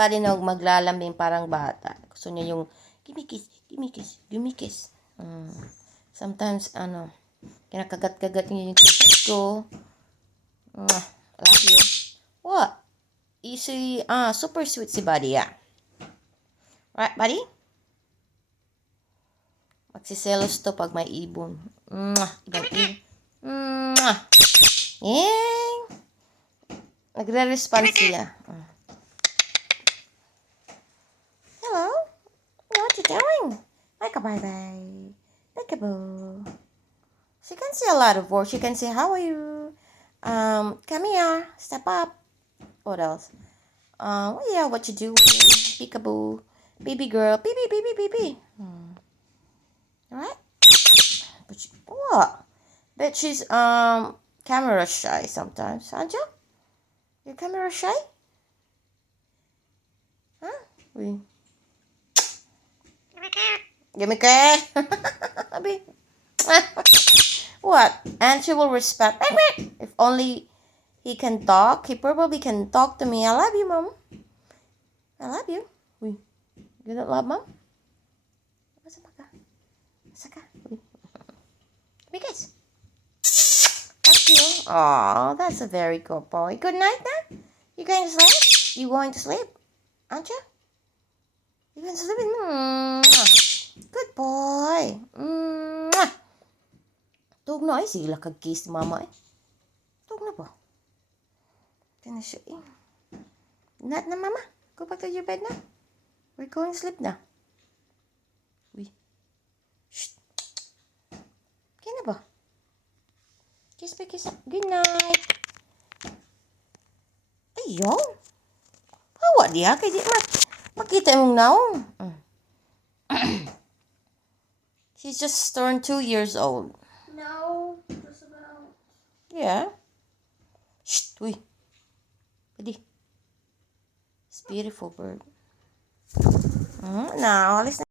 Pa din ako maglalambing parang bata. Gusto niya yung, gimme kiss, gimme kiss, gimme kiss. Sometimes, kinakagat-kagat niya yung t-shirt ko. I love you. What? Easy, super sweet si Buddy, yeah. Right, Buddy? Magsiselos to pag may ibon. Ibang ibon. Yay! Nagre-respond siya. Hello? What you doing? Like a bye-bye. Peekaboo. She can say a lot of words. She can say, how are you? Come here. Step up. What else? Yeah, what you doing? Peekaboo. Baby girl. Baby, baby, baby. Alright? What? But she's, camera shy sometimes. Aren't you? You're camera shy? Huh? Give me care. Abi. What? And she will respect. If only he can talk, he probably can talk to me. I love you, Mom. I love you. You don't love Mom? Because. Thank you. Oh, that's a very good boy. Good night then. You going to sleep? You going to sleep? Aren't you? You going to sleep? Good boy. Tug na ay sila kag-kiss mama eh. Tug na ba? Finish it. Not na mama. Go back to your bed now. We're going to sleep now. Shh. Kaya na ba? Kiss me, kiss. Good night. Ayaw. Hawa diya. Kaya di makita mong naong. She's just turned 2 years old. No, just about. Yeah. Shh. Uy. Pwede. It's beautiful bird. Now, alis na.